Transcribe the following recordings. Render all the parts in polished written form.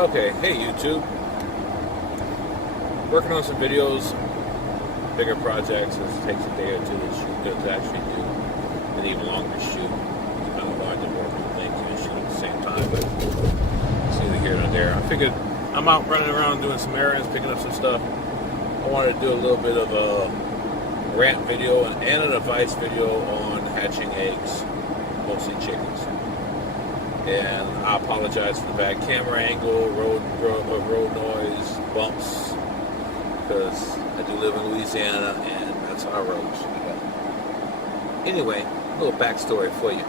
Okay, hey YouTube. Working on some videos, bigger projects. It takes a day or two to actually do an even longer shoot. It's kind of hard to work on things and shoot at the same time, but it's either here or there. I figured I'm out running around doing some errands, picking up some stuff. I wanted to do a little bit of a rant video and an advice video on hatching eggs, mostly chickens. And I apologize for the bad camera angle, road noise, bumps, because I do live in Louisiana and that's our roads. Anyway, a little backstory for you.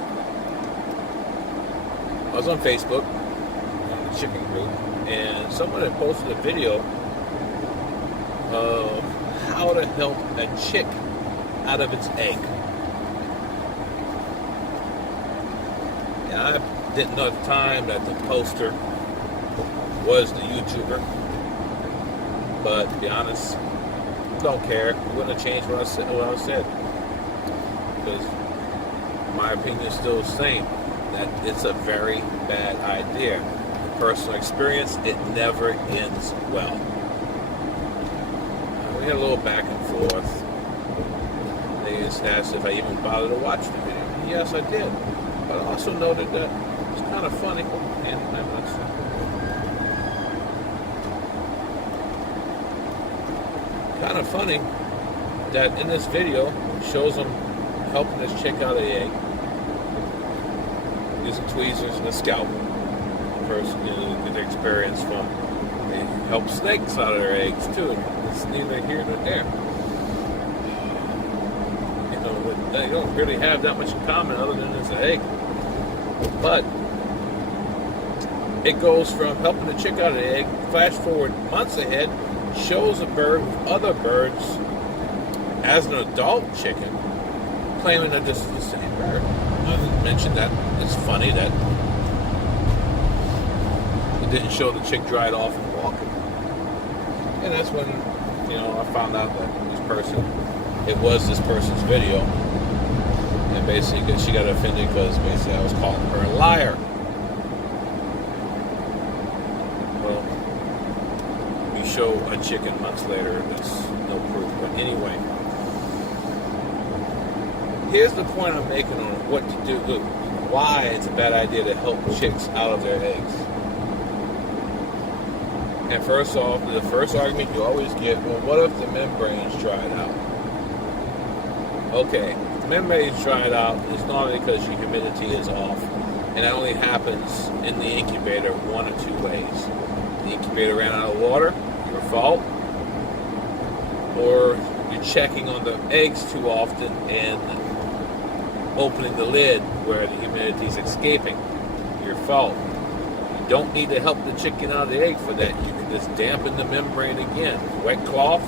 I was on Facebook, on the chicken group, and someone had posted a video of how to help a chick out of its egg. And I didn't know at the time that the poster was the YouTuber, but to be honest, don't care. It wouldn't have changed what I said, because my opinion is still the same, that it's a very bad idea. From personal experience, it never ends well. We had a little back and forth. They just asked if I even bothered to watch the video. Yes, I did, but I also noted that it's kind of funny, and I'm not sure. Kind of funny that in this video shows them helping this chick out of the egg using tweezers and a scalpel. First, good experience from they help snakes out of their eggs too. It's neither here nor there. They don't really have that much in common other than it's an egg. But it goes from helping the chick out of the egg, flash forward months ahead, shows a bird with other birds as an adult chicken, claiming that this is the same bird. I mentioned that it's funny that it didn't show the chick dried off and walking. And that's when, I found out that it was this person's video. And basically she got offended because basically I was calling her a liar. Well, you show a chicken months later, that's no proof. But anyway, here's the point I'm making on what to do, why it's a bad idea to help chicks out of their eggs. And first off, the first argument you always get, well, what if the membrane's dried out? Okay, the membrane's dried out is normally because your humidity is off. And that only happens in the incubator one or two ways. The incubator ran out of water, your fault, or you're checking on the eggs too often and opening the lid where the humidity is escaping, your fault. You don't need to help the chicken out of the egg for that. You can just dampen the membrane again. Wet cloth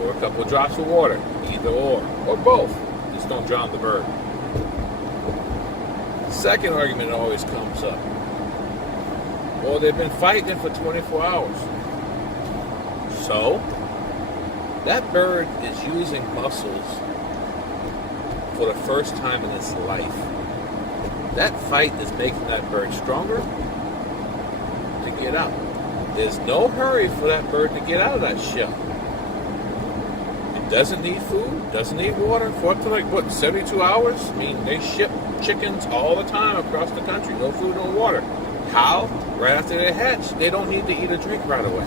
or a couple of drops of water, either or both. Just don't drown the bird. Second argument always comes up. Well, they've been fighting for 24 hours. So, that bird is using muscles for the first time in its life. That fight is making that bird stronger to get out. There's no hurry for that bird to get out of that shell. It doesn't need food, doesn't need water for up to 72 hours? I mean, they ship chickens all the time across the country. No food, no water. How? Right after they hatch, they don't need to eat or drink right away.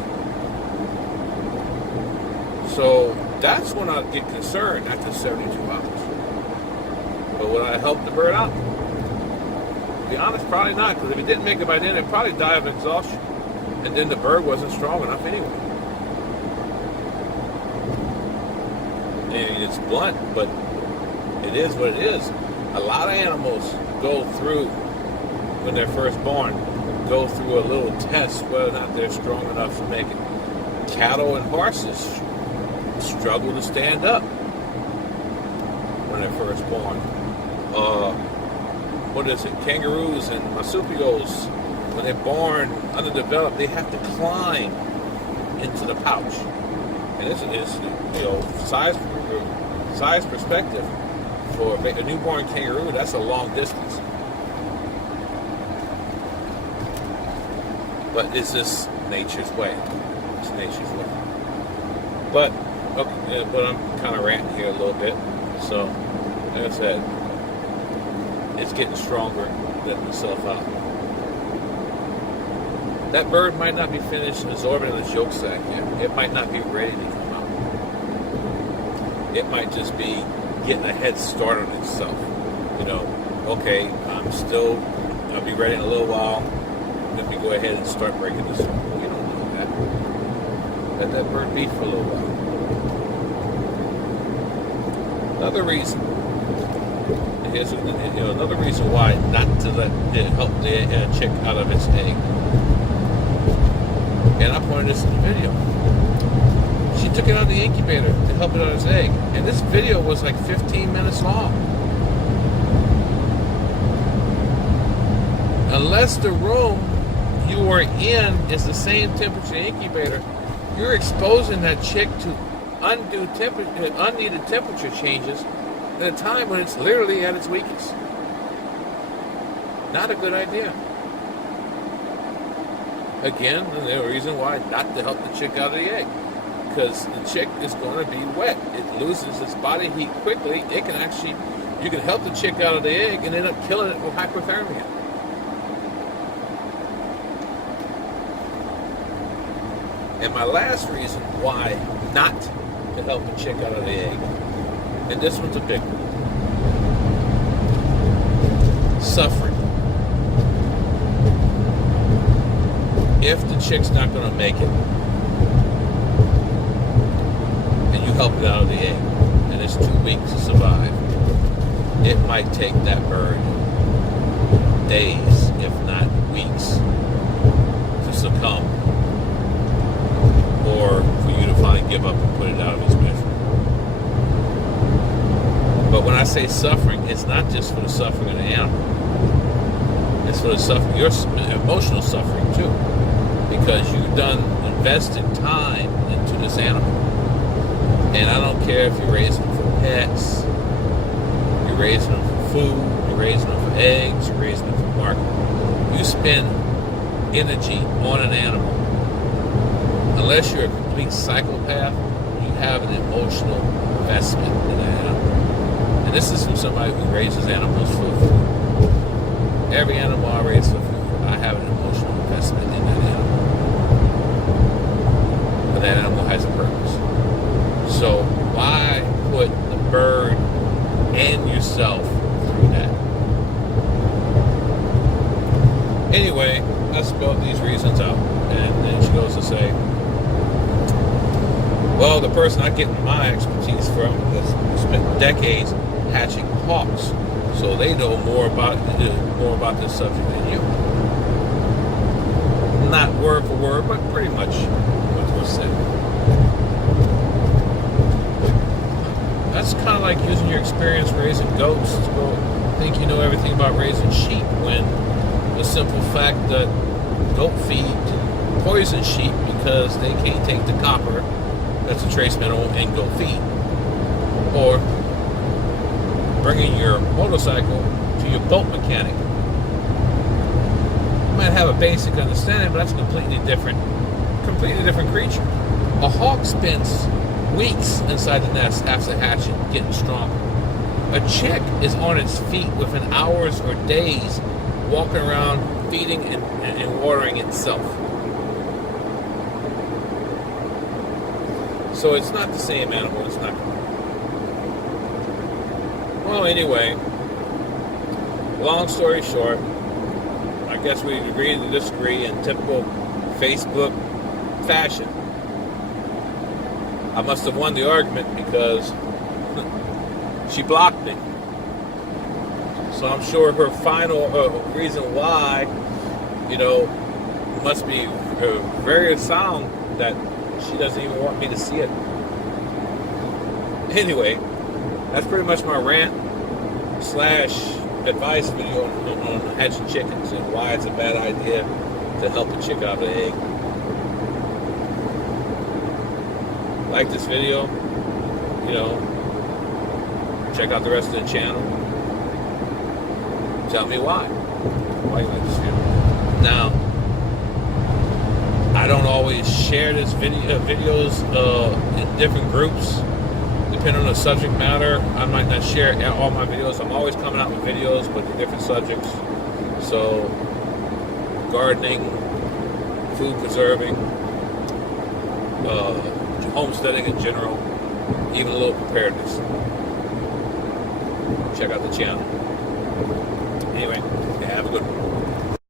So that's when I get concerned after 72 hours. But would I help the bird out? To be honest, probably not, because if it didn't make it by then, it'd probably die of exhaustion. And then the bird wasn't strong enough anyway. And it's blunt, but it is what it is. A lot of animals go through, when they're first born, go through a little test whether or not they're strong enough to make it. Cattle and horses struggle to stand up when they're first born. Kangaroos and marsupials, when they're born underdeveloped, they have to climb into the pouch. And this is size perspective, for a newborn kangaroo, that's a long distance. But it's just nature's way. It's nature's way. But okay, but I'm kind of ranting here a little bit. So, like I said, it's getting stronger, letting itself out. That bird might not be finished absorbing its yolk sac yet. It might not be ready to come out. It might just be getting a head start on itself. You know, okay, I'll be ready in a little while. Let me go ahead and start breaking this off. You don't know that. Let that bird be for a little while. Another reason. Here's another reason why not to let it help the chick out of its egg. And I pointed this in the video. She took it out of the incubator to help it out of its egg. And this video was like 15 minutes long. Unless the room you are in is the same temperature incubator, you're exposing that chick to unneeded temperature changes at a time when it's literally at its weakest. Not a good idea. Again, the reason why not to help the chick out of the egg. Because the chick is going to be wet. It loses its body heat quickly. You can help the chick out of the egg and end up killing it with hypothermia. And my last reason why not to help the chick out of the egg, and this one's a big one. Suffering. If the chick's not going to make it, and you help it out of the egg, and it's too weak to survive, it might take that bird days, if not weeks, to succumb, or for you to finally give up and put it out of its misery. But when I say suffering, it's not just for the suffering of the animal. It's for the suffering, your emotional suffering too. Because you've invested time into this animal. And I don't care if you're raising them for pets, you're raising them for food, you're raising them for eggs, you're raising them for market. You spend energy on an animal. Unless you're a complete psychopath, you have an emotional investment in that animal. And this is from somebody who raises animals for food. Every animal I raise for food, I have an emotional investment in that animal. But that animal has a purpose. So why put the bird and yourself through that? Anyway, I spelled these reasons out. And then she goes to say, well, the person I get my expertise from has spent decades hatching hawks, so they know more about this subject than you. Not word for word, but pretty much what was said. That's kind of like using your experience raising goats to go think you know everything about raising sheep, when the simple fact that goat feed poison sheep because they can't take the copper that's a trace mineral in goat feed. Or bringing your motorcycle to your boat mechanic. You might have a basic understanding, but that's a completely different creature. A hawk spends weeks inside the nest after hatching, getting stronger. A chick is on its feet within hours or days, walking around, feeding and watering itself. So it's not the same animal. It's not. Well, anyway, long story short, I guess we agree to disagree in typical Facebook fashion. I must have won the argument because she blocked me. So I'm sure her final reason why, must be very sound that she doesn't even want me to see it. Anyway, that's pretty much my rant / advice video on hatching chickens and why it's a bad idea to help a chick out of the egg. Like this video, check out the rest of the channel. Tell me why you like this video. Now, I don't always share this videos in different groups. Depending on the subject matter, I might not share all my videos. I'm always coming out with videos, but the different subjects. So, gardening, food preserving, homesteading in general, even a little preparedness. Check out the channel. Anyway, have a good one.